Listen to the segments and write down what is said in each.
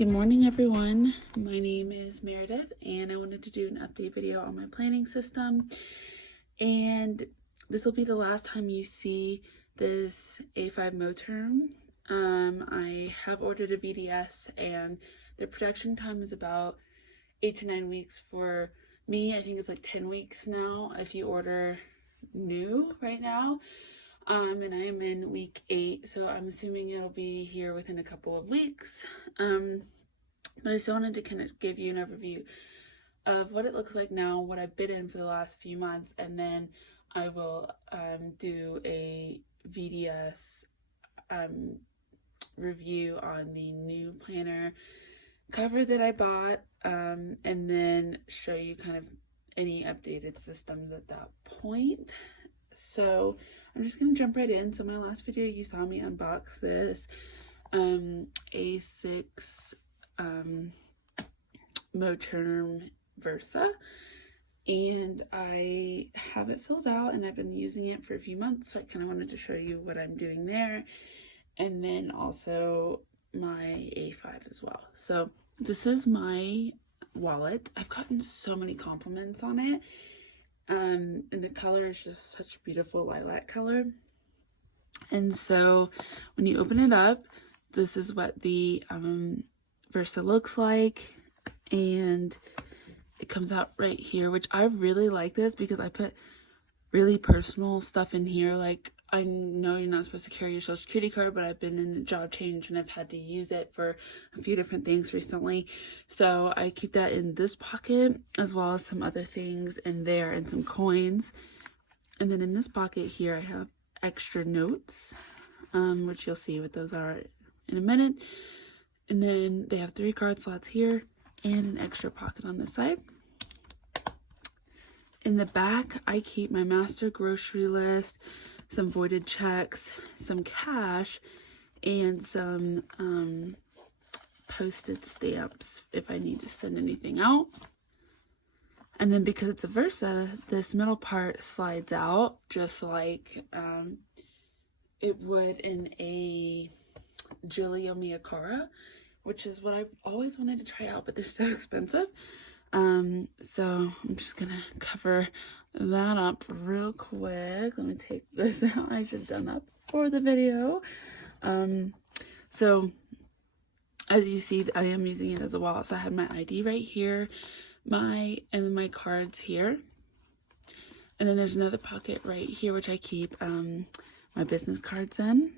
Good morning, everyone. My name is Meredith, and I wanted to do an update video on my planning system. And this will be the last time you see this A5 Moterm. I have ordered a VDS, and the production time is about 8 to 9 weeks. For me, I think it's like 10 weeks now if you order new right now. And I am in week 8, so I'm assuming it'll be here within a couple of weeks. But I still wanted to kind of give you an overview of what it looks like now, what I've been in for the last few months, and then I will do a VDS review on the new planner cover that I bought, and then show you kind of any updated systems at that point. So I'm just going to jump right in. So my last video, you saw me unbox this A6 Moterm Versa, and I have it filled out and I've been using it for a few months, so I kind of wanted to show you what I'm doing there, and then also my A5 as well. So this is my wallet. I've gotten so many compliments on it. And the color is just such a beautiful lilac color. And so when you open it up, this is what the Versa looks like, and it comes out right here, which I really like this because I put really personal stuff in here. Like, I know you're not supposed to carry your social security card, but I've been in a job change and I've had to use it for a few different things recently. So I keep that in this pocket, as well as some other things in there and some coins. And then in this pocket here, I have extra notes, which you'll see what those are in a minute. And then they have 3 card slots here and an extra pocket on this side. In the back, I keep my master grocery list, some voided checks, some cash, and some postage stamps if I need to send anything out. And then because it's a Versa, this middle part slides out just like it would in a Giulio Miyakara, which is what I've always wanted to try out, but they're so expensive. So I'm just gonna cover that up real quick. Let me take this out. I should have done that before the video. So as you see, I am using it as a wallet. So I have my ID right here, and then my cards here. And then there's another pocket right here, which I keep my business cards in.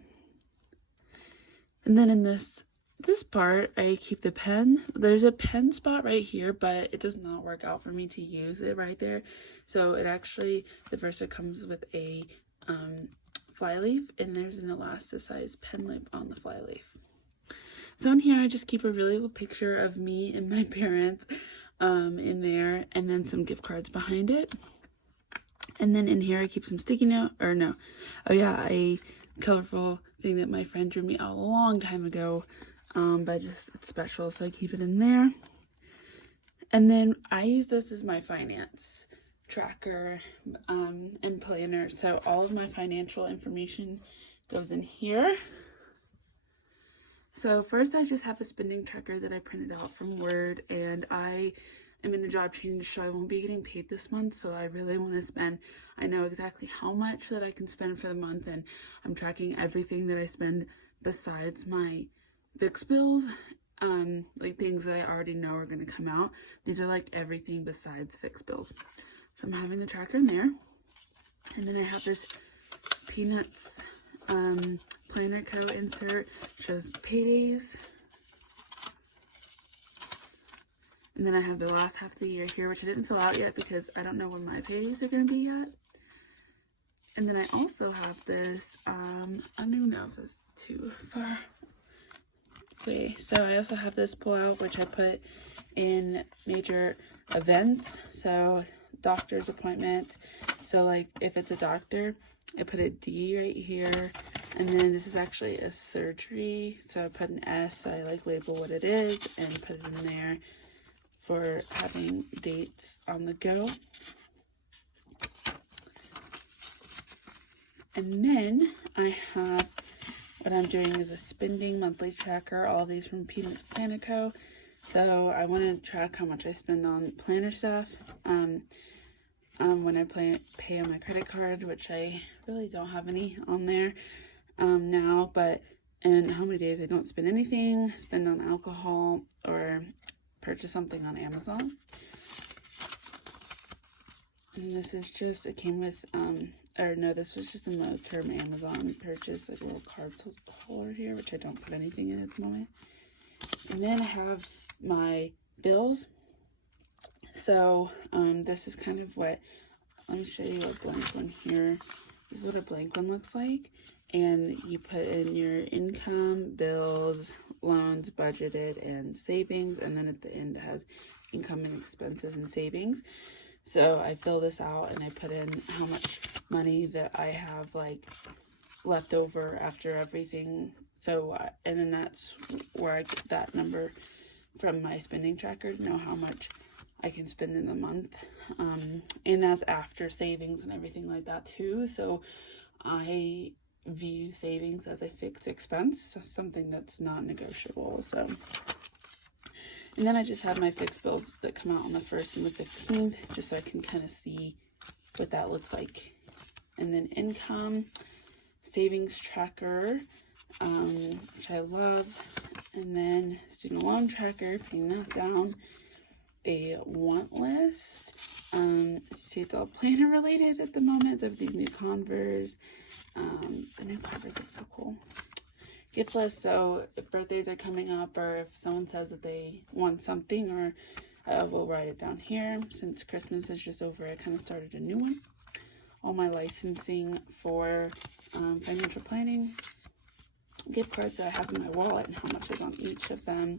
And then in this part, I keep the pen. There's a pen spot right here, but it does not work out for me to use it right there. So it actually, the Versa comes with a flyleaf, and there's an elasticized pen lip on the flyleaf. So in here, I just keep a really little picture of me and my parents in there, and then some gift cards behind it. And then in here, I keep some sticky note, a colorful thing that my friend drew me a long time ago. But it's special, so I keep it in there. And then I use this as my finance tracker and planner. So all of my financial information goes in here. So first, I just have a spending tracker that I printed out from Word, and I am in a job change, so I won't be getting paid this month. So I really want to spend. I know exactly how much that I can spend for the month, and I'm tracking everything that I spend besides my fixed bills, like things that I already know are going to come out. These are like everything besides fixed bills. So I'm having the tracker in there. And then I have this Peanuts Planner Co. insert, shows paydays. And then I have the last half of the year here, which I didn't fill out yet because I don't know when my paydays are going to be yet. And then I also have this, I don't even know if it's too far. Okay, so I also have this pull out, which I put in major events. So doctor's appointment. So like if it's a doctor, I put a D right here. And then this is actually a surgery. So I put an S, so I like label what it is and put it in there for having dates on the go. And then I have what I'm doing is a spending monthly tracker, all these from Peanuts Planner Co. So I want to track how much I spend on planner stuff. When I pay on my credit card, which I really don't have any on there now, and how many days I don't spend anything, spend on alcohol, or purchase something on Amazon. And this is just, it came with, this was just a Moterm Amazon purchase, like a little card holder here, which I don't put anything in at the moment. And then I have my bills. So, this is kind of what, let me show you a blank one here. This is what a blank one looks like. And you put in your income, bills, loans, budgeted, and savings. And then at the end, it has income and expenses and savings. So I fill this out and I put in how much money that I have like left over after everything. So, and then that's where I get that number from my spending tracker to know how much I can spend in the month. And that's after savings and everything like that too. So I view savings as a fixed expense, something that's not negotiable. So, and then I just have my fixed bills that come out on the 1st and the 15th, just so I can kind of see what that looks like. And then income, savings tracker, which I love. And then student loan tracker, paying that down. A want list. See, it's all planner related at the moment. So I have these new Converse. The new Converse look so cool. Gift list, so if birthdays are coming up or if someone says that they want something, or we'll write it down here. Since Christmas is just over, I kind of started a new one. All my licensing for financial planning. Gift cards that I have in my wallet and how much is on each of them.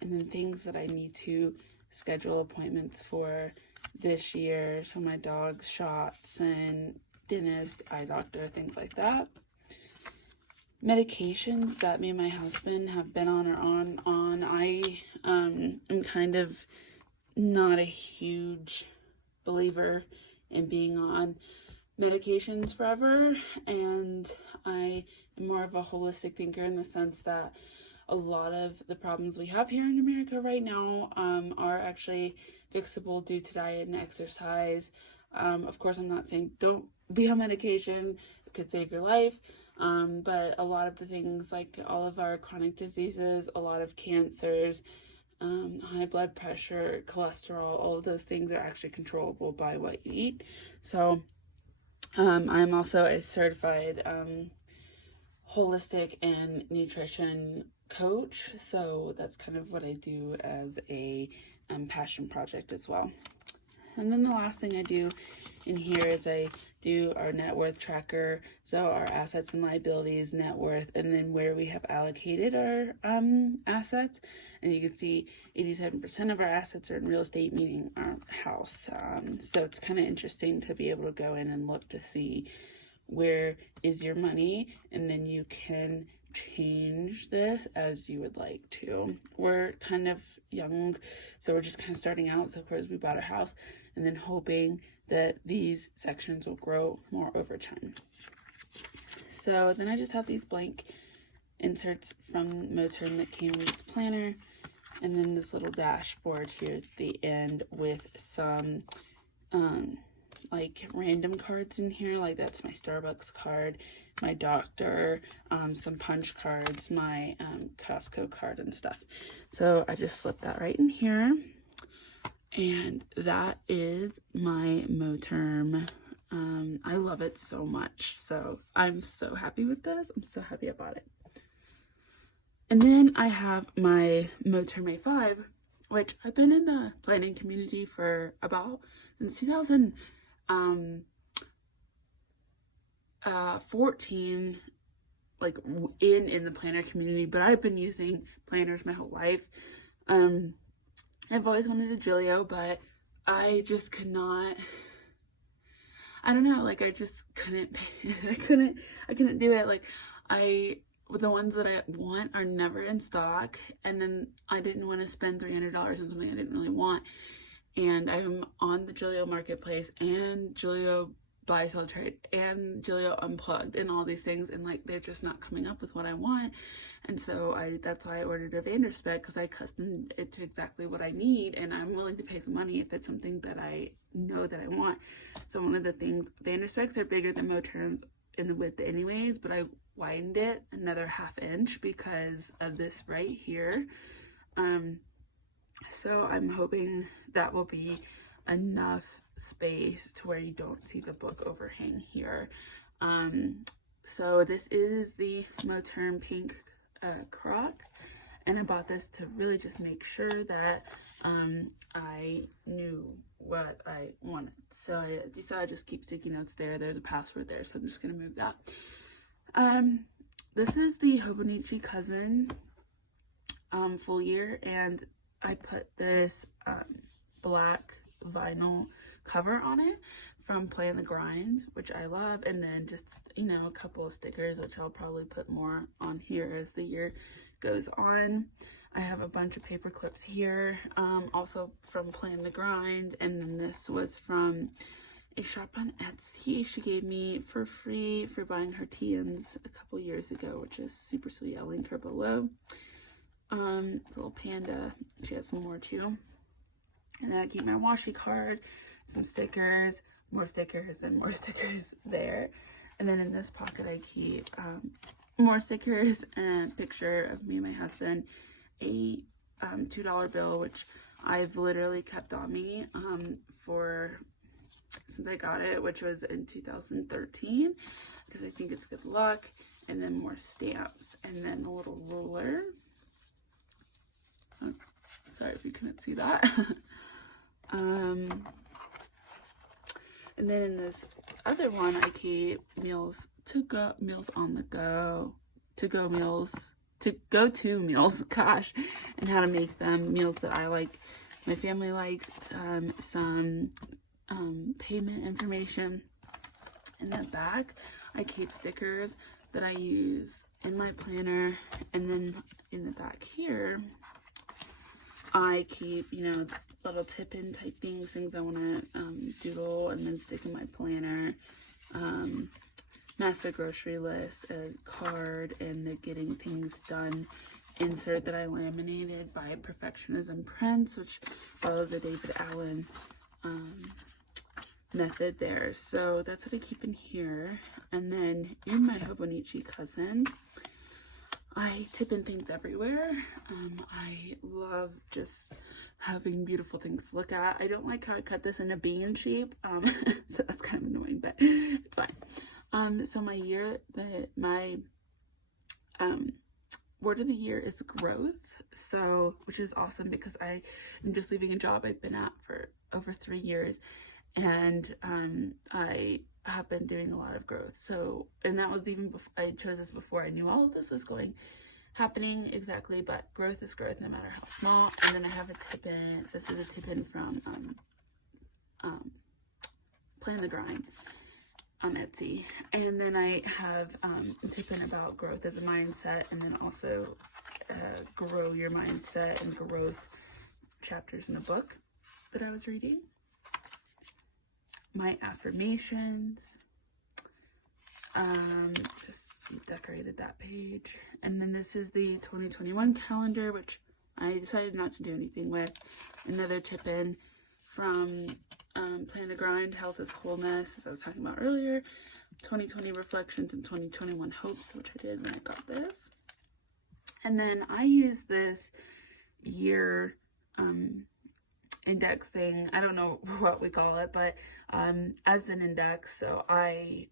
And then things that I need to schedule appointments for this year. So my dog's shots and dentist, eye doctor, things like that. Medications that me and my husband have been on or on. I am kind of not a huge believer in being on medications forever, and I am more of a holistic thinker in the sense that a lot of the problems we have here in America right now are actually fixable due to diet and exercise. Of course, I'm not saying don't be on medication. It could save your life. But a lot of the things, like all of our chronic diseases, a lot of cancers, high blood pressure, cholesterol, all of those things are actually controllable by what you eat. So I'm also a certified holistic and nutrition coach. So that's kind of what I do as a passion project as well. And then the last thing I do in here is I do our net worth tracker. So our assets and liabilities, net worth, and then where we have allocated our assets. And you can see 87% of our assets are in real estate, meaning our house. So it's kind of interesting to be able to go in and look to see where is your money, and then you can change this as you would like to. We're kind of young, so we're just kind of starting out. So of course we bought a house and then hoping that these sections will grow more over time. So then I just have these blank inserts from Moterm that came in this planner, and then this little dashboard here at the end with some like random cards in here. Like that's my Starbucks card, my doctor, some punch cards, my Costco card and stuff. So I just slipped that right in here. And that is my Moterm. I love it so much. So I'm so happy with this. I'm so happy I bought it. And then I have my Moterm A5, which I've been in the planning community for about since 2014, like in the planner community, but I've been using planners my whole life. I've always wanted a Giglio, but I just could not, I don't know, like I just couldn't, I couldn't do it. Like the ones that I want are never in stock, and then I didn't want to spend $300 on something I didn't really want. And I'm on the Giglio marketplace and Giglio Buy, Sell, Trade, and Gilio Unplugged, and all these things, and like they're just not coming up with what I want. And so that's why I ordered a Vanderspec, because I customed it to exactly what I need, and I'm willing to pay the money if it's something that I know that I want. So one of the things, Vanderspecs are bigger than Moterms in the width anyways, but I widened it another 1/2 inch because of this right here. So I'm hoping that will be enough space to where you don't see the book overhang here. So this is the Moterm Pink Croc, and I bought this to really just make sure that I knew what I wanted. So as you saw, I just keep sticky notes there. There's a password there, so I'm just gonna move that. This is the Hobonichi Cousin full year, and I put this black vinyl cover on it from Play in the Grind, which I love, and then just, you know, a couple of stickers, which I'll probably put more on here as the year goes on. I have a bunch of paper clips here, also from Play in the Grind, and then this was from a shop on Etsy she gave me for free for buying her TNs a couple years ago, which is super sweet. I'll link her below. Little panda, she has some more too. And then I keep my washi card, some stickers, more stickers, and more stickers there. And then in this pocket I keep more stickers and a picture of me and my husband, a $2 bill, which I've literally kept on me since I got it, which was in 2013, because I think it's good luck. And then more stamps, and then a little ruler. Oh, sorry if you couldn't see that. And then in this other one, I keep meals on the go, to-go meals, to-go-to meals, gosh, and how to make them, meals that I like, my family likes, some payment information. In the back, I keep stickers that I use in my planner, and then in the back here, I keep, you know, little tip-in type things I want to doodle and then stick in my planner. Master grocery list, a card, and the getting things done insert that I laminated by Perfectionism Prints, which follows a David Allen method there. So that's what I keep in here. And then in my Hobonichi Cousin, I tip in things everywhere. I love just having beautiful things to look at. I don't like how I cut this in a bean shape, so that's kind of annoying, but it's fine. So my word of the year is growth, so which is awesome because I am just leaving a job I've been at for over 3 years, and I have been doing a lot of growth. So, and that was even before I chose this, before I knew all of this was happening exactly, but growth is growth no matter how small. And then I have a tip-in. This is a tip-in from Play in the Grind on Etsy. And then I have a tip-in about growth as a mindset, and then also grow your mindset and growth chapters in the book that I was reading. My affirmations, just decorated that page. And then this is the 2021 calendar, which I decided not to do anything with. Another tip-in from Play in the Grind, Health is Wholeness, as I was talking about earlier. 2020 reflections and 2021 hopes, which I did when I got this. And then I use this year index thing, I don't know what we call it, but as an index. So I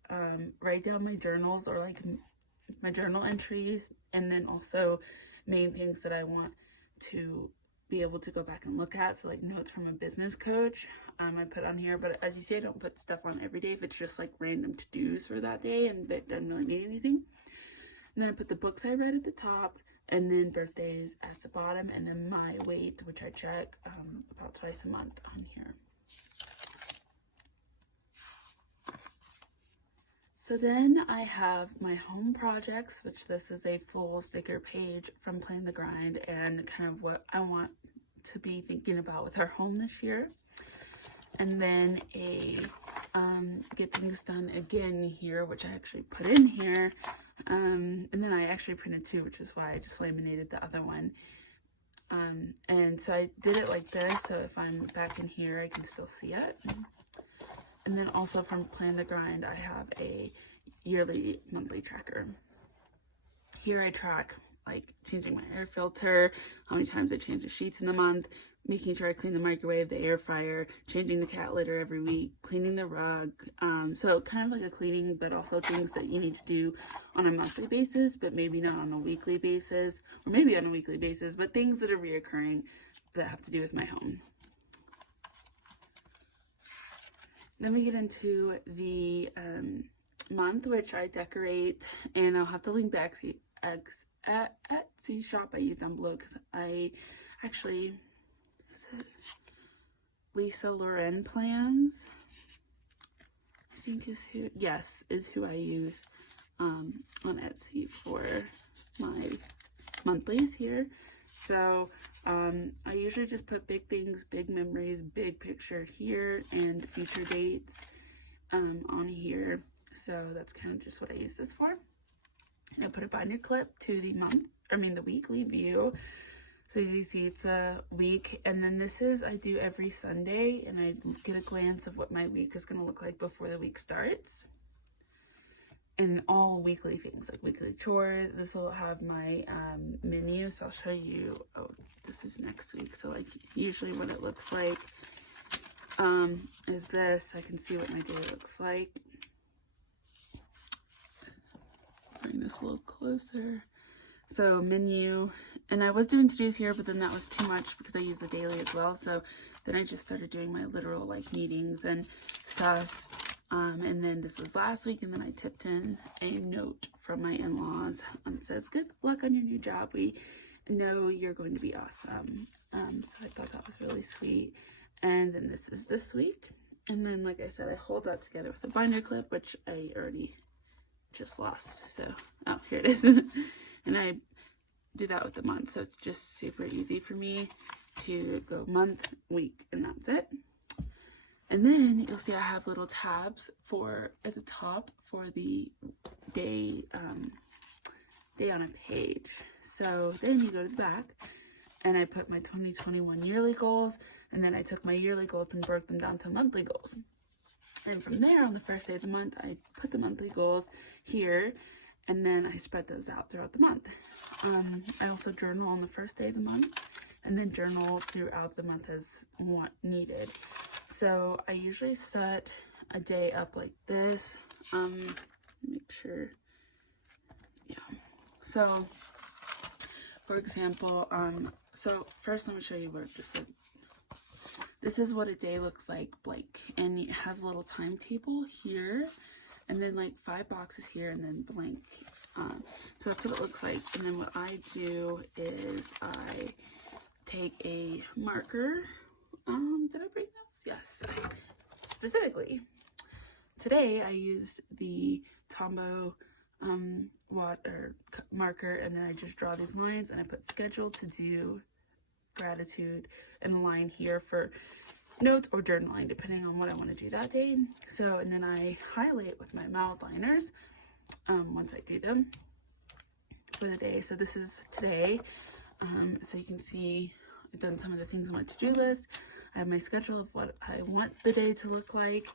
write down my journals, or like my journal entries, and then also main things that I want to be able to go back and look at. So like notes from a business coach, I put on here, but as you see, I don't put stuff on every day if it's just like random to-dos for that day and that doesn't really mean anything. And then I put the books I read at the top, and then birthdays at the bottom, and then my weight, which I check about twice a month on here. So then I have my home projects, which this is a full sticker page from Play in the Grind, and kind of what I want to be thinking about with our home this year. And then a get things done again here, which I actually put in here. And then I actually printed two, which is why I just laminated the other one. And so I did it like this, so if I'm back in here, I can still see it. And then also from Plan to Grind, I have a yearly monthly tracker. Here I track like changing my air filter, how many times I change the sheets in the month, making sure I clean the microwave, the air fryer, changing the cat litter every week, cleaning the rug. So kind of like a cleaning, but also things that you need to do on a monthly basis, but maybe not on a weekly basis, or maybe on a weekly basis, but things that are reoccurring that have to do with my home. Then we get into the month, which I decorate, and I'll have the link back at Etsy shop I used down below, because I actually, is it Lisa Loren Plans, I think is who, yes, is who I use on Etsy for my monthlies here. So I usually just put big things, big memories, big picture here, and future dates on here. So that's kind of just what I use this for. And I put a binder clip to the weekly view. So as you see, it's a week. And then this is, I do every Sunday, and I get a glance of what my week is going to look like before the week starts. And all weekly things, like weekly chores. This will have my menu. So I'll show you, oh, this is next week. So like usually what it looks like is this. I can see what my day looks like. Bring this a little closer. So menu, and I was doing to-dos here, but then that was too much because I use the daily as well. So then I just started doing my literal like meetings and stuff. And then this was last week, and then I tipped in a note from my in-laws. It says, "Good luck on your new job. We know you're going to be awesome." So I thought that was really sweet. And then this is this week. And then, like I said, I hold that together with a binder clip, which I already just lost. So, oh, here it is. And I do that with the month. So it's just super easy for me to go month, week, and that's it. And then you'll see I have little tabs at the top for the day on a page. So then you go to the back, and I put my 2021 yearly goals, and then I took my yearly goals and broke them down to monthly goals. And from there, on the first day of the month, I put the monthly goals here, and then I spread those out throughout the month. I also journal on the first day of the month, and then journal throughout the month as needed. So I usually set a day up like this. Make sure, yeah. So, for example, so first let me show you what this is. This is what a day looks like blank, and it has a little timetable here, and then like 5 boxes here, and then blank. So that's what it looks like. And then what I do is I take a marker. Did I bring those? Yes. Specifically, today I used the Tombow marker, and then I just draw these lines, and I put schedule, to do, gratitude, and the line here for notes or journaling, depending on what I want to do that day. So, and then I highlight with my mild liners once I do them for the day. So this is today. So you can see I've done some of the things on my to-do list. I have my schedule of what I want the day to look like,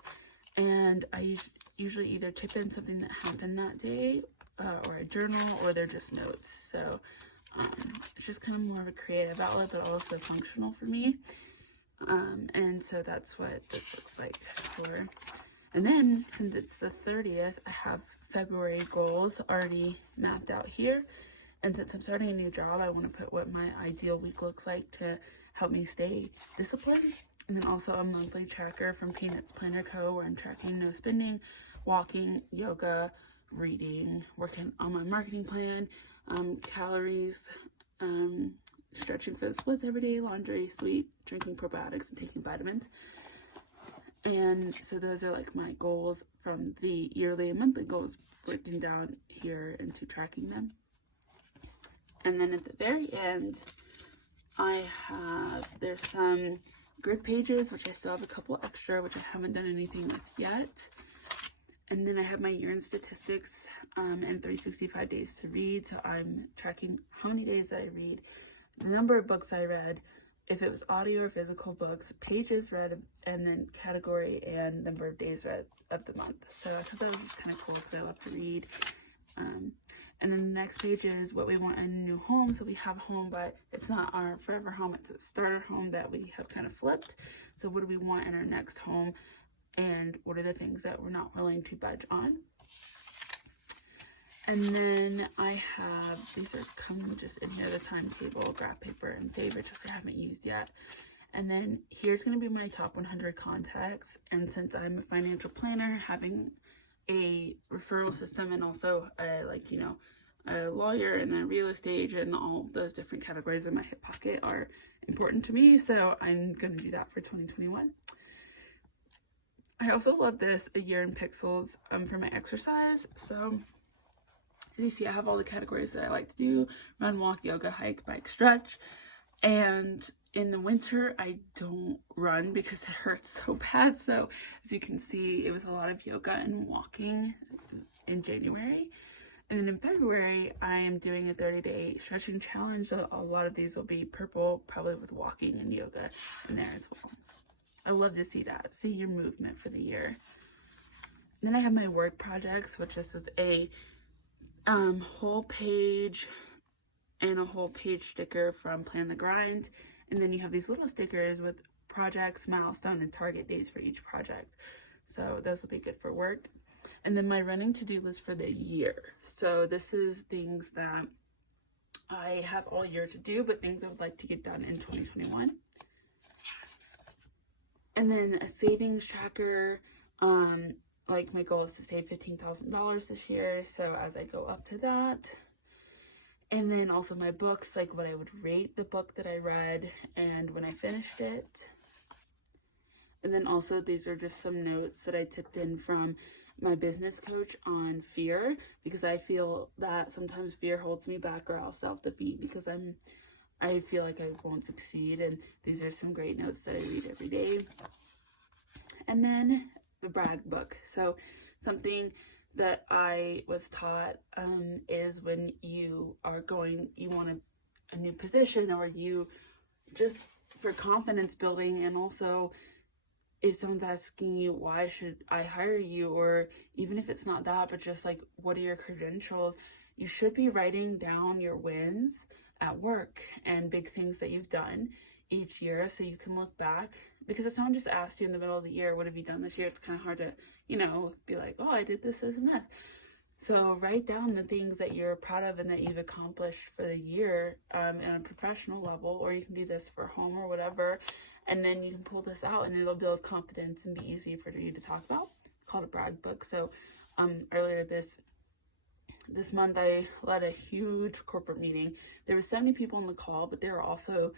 and I usually either tip in something that happened that day, or a journal, or they're just notes. So it's just kind of more of a creative outlet, but also functional for me. And so that's what this looks like for. And then, since it's the 30th, I have February goals already mapped out here. And since I'm starting a new job, I want to put what my ideal week looks like to help me stay disciplined. And then also a monthly tracker from Peanuts Planner Co., where I'm tracking no spending, walking, yoga, reading, working on my marketing plan, calories, stretching for the splits every day, laundry, sleep, drinking probiotics, and taking vitamins. And so those are like my goals from the yearly and monthly goals, breaking down here into tracking them. And then at the very end, there's some grid pages, which I still have a couple extra, which I haven't done anything with yet. And then I have my year in statistics and 365 days to read. So I'm tracking how many days I read, the number of books I read, if it was audio or physical books, pages read, and then category and number of days read of the month. So I thought that was just kind of cool because I love to read. And then the next page is what we want in a new home. So we have a home, but it's not our forever home. It's a starter home that we have kind of flipped. So what do we want in our next home? And what are the things that we're not willing to budge on? And then I have, these are come just in here, the timetable, graph paper, and favorites, which I haven't used yet. And then here's going to be my top 100 contacts. And since I'm a financial planner, having a referral system and also a lawyer and a real estate and all those different categories in my hip pocket are important to me. So I'm going to do that for 2021. I also love this, a year in pixels, for my exercise. So as you see, I have all the categories that I like to do: run, walk, yoga, hike, bike, stretch. And in the winter, I don't run because it hurts so bad. So as you can see, it was a lot of yoga and walking in January. And then in February, I am doing a 30-day stretching challenge. So a lot of these will be purple, probably with walking and yoga in there as well. I love to see that, see your movement for the year. Then I have my work projects, which this is a whole page and a whole page sticker from Plan the Grind. And then you have these little stickers with projects, milestone, and target dates for each project. So those will be good for work. And then my running to-do list for the year. So this is things that I have all year to do, but things I would like to get done in 2021. And then a savings tracker. Like my goal is to save $15,000 this year. So as I go up to that. And then also my books, like what I would rate the book that I read and when I finished it. And then also these are just some notes that I tipped in from my business coach on fear, because I feel that sometimes fear holds me back, or I'll self-defeat because I feel like I won't succeed. And these are some great notes that I read every day. And then the brag book. So something that I was taught is when you are you want a new position, or you just for confidence building, and also if someone's asking you, why should I hire you? Or even if it's not that, but just like, what are your credentials? You should be writing down your wins at work and big things that you've done each year, so you can look back. Because if someone just asked you in the middle of the year, what have you done this year? It's kind of hard to, be like, oh, I did this, and this. So write down the things that you're proud of and that you've accomplished for the year on a professional level, or you can do this for home or whatever. And then you can pull this out and it'll build confidence and be easy for you to talk about. It's called a brag book. So earlier this month, I led a huge corporate meeting. There were 70 people on the call, but there were also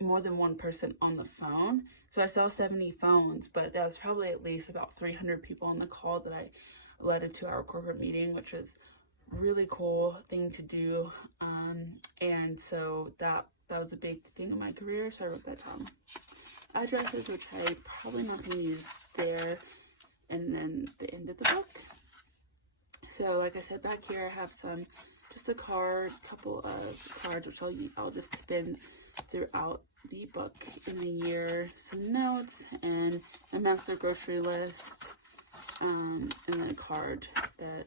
more than one person on the phone. So I saw 70 phones, but there was probably at least about 300 people on the call that I led a 2-hour corporate meeting, which was a really cool thing to do. And so that was a big thing in my career. So I wrote that down. Addresses, which I probably not going to use there. And then the end of the book. So like I said, back here I have just a couple of cards, which I'll just put in throughout the book in the year. Some notes and a master grocery list, and then a card that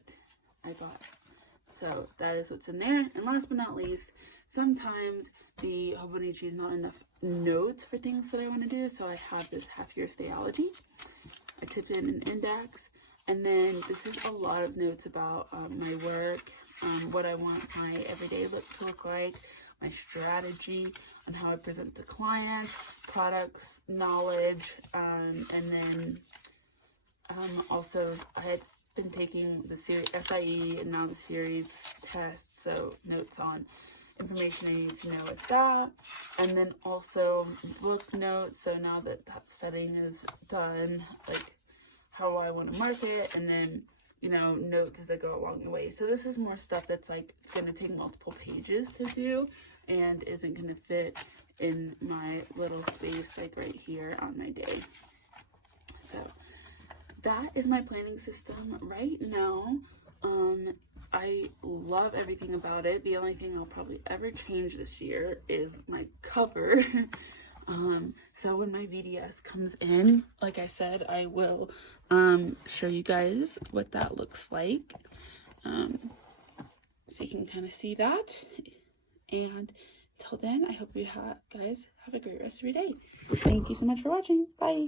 I got. So that is what's in there. And last but not least, sometimes the Hobonichi is not enough notes for things that I want to do. So I have this half-year stayology. I tipped in an index. And then this is a lot of notes about my work, what I want my everyday look to look like, my strategy on how I present to clients, products, knowledge, and then also I had been taking the series SIE and now the series tests, so notes on information I need to know with that. And then also book notes, so now that setting is done, like how I want to market, and then notes as I go along the way. So this is more stuff that's like, it's going to take multiple pages to do. and isn't going to fit in my little space like right here on my day. So that is my planning system right now. I love everything about it. The only thing I'll probably ever change this year is my cover. So when my VDS comes in, like I said, I will show you guys what that looks like. So you can kind of see that. And until then, I hope you guys have a great rest of your day. Thank you so much for watching. Bye.